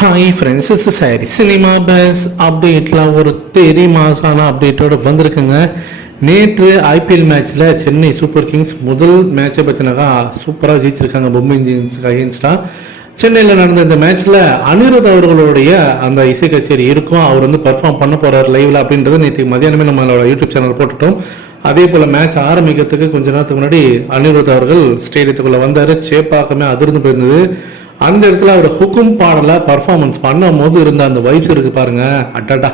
Hi friends is sorry cinema base அப்டேட்டில் ஒரு தெரி மாசான அப்டேட்டோட வந்திருக்குங்க. நேற்று ஐபிஎல் மேட்ச்சில் சென்னை சூப்பர் கிங்ஸ் முதல் மேட்சை பற்றினாக்கா சூப்பராக ஜெயிச்சிருக்காங்க பொம்மை இந்தியன்ஸ் அகேன்ஸ்டாக சென்னையில் நடந்த இந்த மேட்ச்சில் அனிருத் அவர்களுடைய அந்த இசை கச்சேரி இருக்கும். அவர் வந்து பர்ஃபார்ம் பண்ண போகிறார் லைவில் அப்படின்றது நேற்று மதியானமே நம்மளோட யூடியூப் சேனல் போட்டுட்டோம். அதே போல் மேட்ச் ஆரம்பிக்கிறதுக்கு கொஞ்ச நேரத்துக்கு முன்னாடி அனிருத் அவர்கள் ஸ்டேடியத்துக்குள்ளே வந்தார். சேப்பாக்கமே அதிர்ந்து போயிருந்தது. அந்த இடத்துல அவர் ஹுக்கும் பாடலை பர்ஃபார்மன்ஸ் பண்ணும் போது இருந்த அந்த வைப்ஸ் இருக்கு பாருங்க. அட்டடா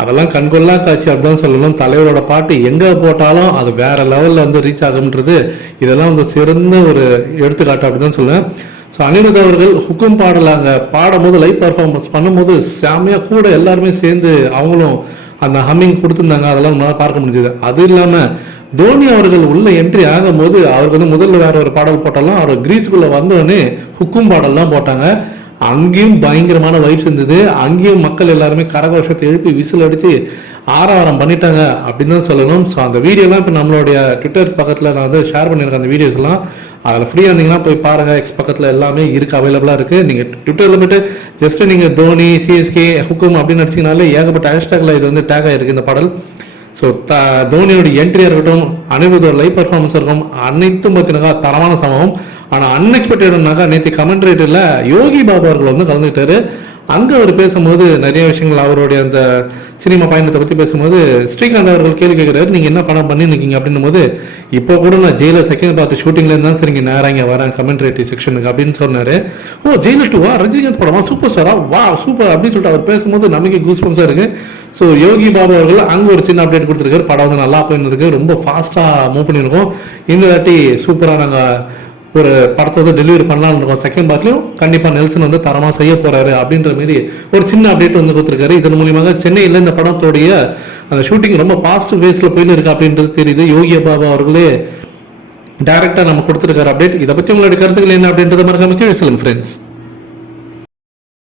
அதெல்லாம் கண்கொள்ளா காட்சி அப்படிதான் சொல்லணும். தலைவரோட பாட்டு எங்கே போட்டாலும் அது வேற லெவலில் வந்து ரீச் ஆகும்ன்றது. இதெல்லாம் வந்து சிறந்த ஒரு எடுத்துக்காட்டு அப்படிதான் சொல்லுவேன். ஸோ அனிருத் அவர்கள் ஹுக்கும் பாடலை அங்கே பாடும்போது லைவ் பர்ஃபார்மன்ஸ் பண்ணும்போது செம்மையா கூட எல்லாருமே சேர்ந்து அவங்களும் அந்த ஹம்மிங் கொடுத்துருந்தாங்க. அதெல்லாம் நம்மளால பார்க்க முடிஞ்சது. அது இல்லாமல் தோனி அவர்கள் உள்ள என்ட்ரி ஆகும்போது அவருக்கு வந்து முதல்ல வேற ஒரு பாடல் போட்டாலும் அவர் கிரீஸுக்குள்ள வந்தோடனே ஹுக்கும் பாடல் தான் போட்டாங்க. அங்கேயும் பயங்கரமான வைப்ஸ் இருந்தது. அங்கேயும் மக்கள் எல்லாருமே கரகோஷத்தை எழுப்பி விசில் அடிச்சு ஆரவாரம் பண்ணிட்டாங்க அப்படின்னு தான் சொல்லணும். ஸோ அந்த வீடியோலாம் இப்போ நம்மளுடைய ட்விட்டர் பக்கத்தில் நான் வந்து ஷேர் பண்ணியிருக்கேன் அந்த வீடியோஸ்லாம் அதில் ஃப்ரீயாக இருந்தீங்கன்னா போய் பாருங்கள் எக்ஸ் பக்கத்தில் எல்லாமே இருக்குது அவைலபிளாக இருக்குது நீங்கள் ட்விட்டரில் போய்ட்டு ஜஸ்ட்டு நீங்கள் தோனி சிஎஸ்கே ஹுக்கும் அப்படின்னு நடிச்சிங்கனாலே ஏகப்பட்ட ஹேஷ்டேக்கில் இது வந்து டேக் ஆகிருக்கு இந்த பாடல். ஸோ த தோனியோட என்ட்ரியாக இருக்கட்டும் அனிருத்தோட லைவ் பர்ஃபார்மன்ஸ் இருக்கும். அனைத்தும் பார்த்தீங்கன்னா தரமான சம்பவம் ஆனால் அன்எக்ஸ்பெக்டட்னாக்கா நேற்று கமெண்ட்ரேட்டரில் யோகி பாபு அவர்கள் வந்து கலந்துக்கிட்டாரு. அங்கே அவர் பேசும்போது நிறைய விஷயங்கள் அவருடைய அந்த சினிமா பயணத்தை பற்றி பேசும்போது ஸ்ரீகாந்த் அவர்கள் கேள்வி கேட்குறாரு நீங்கள் என்ன படம் பண்ணிருக்கீங்க அப்படின்னும் போது இப்போ கூட நான் ஜெயில செகண்ட் பார்ட் ஷூட்டிங்ல இருந்தா சரிங்க நேரம் இங்கே வரேன் கமெண்ட்ரேட்டி செக்ஷனுக்கு அப்படின்னு சொன்னாரு. ஓ ஜெயிலர் டூவா ரஜினிகாந்த் படமா? சூப்பர் ஸ்டாரா வா சூப்பர் அப்படின்னு சொல்லிட்டு அவர் பேசும்போது நமக்கு கூஸ் பம்ஸாக இருக்கு. ஸோ யோகி பாபு அவர்கள் அங்கே ஒரு சின்ன அப்டேட் கொடுத்துருக்காரு. படம் வந்து நல்லா போயிருந்திருக்கு ரொம்ப ஃபாஸ்ட்டாக மூவ் பண்ணியிருக்கோம். இந்த தாட்டி சூப்பராக நாங்கள் ஒரு படத்தை வந்து டெலிவரி பண்ணலாம்னு இருக்கோம். செகண்ட் பார்ட்லையும் கண்டிப்பாக நெல்சன் வந்து தரமாக செய்ய போறாரு அப்படின்ற மாதிரி ஒரு சின்ன அப்டேட் வந்து கொடுத்துருக்காரு. இதன் மூலியமாக சென்னையில் இந்த படத்தோடைய அந்த ஷூட்டிங் ரொம்ப பாஸ்ட் ஃபேஸில் போயின்னு இருக்கு அப்படின்றது தெரியுது. யோகி பாபா அவர்களே டேரெக்டாக நம்ம கொடுத்துருக்காரு அப்டேட் இதை பற்றி உங்களுடைய கருத்துக்கள் என்ன அப்படின்றத மறக்காம கீழே சொல்லுங்க ஃப்ரெண்ட்ஸ்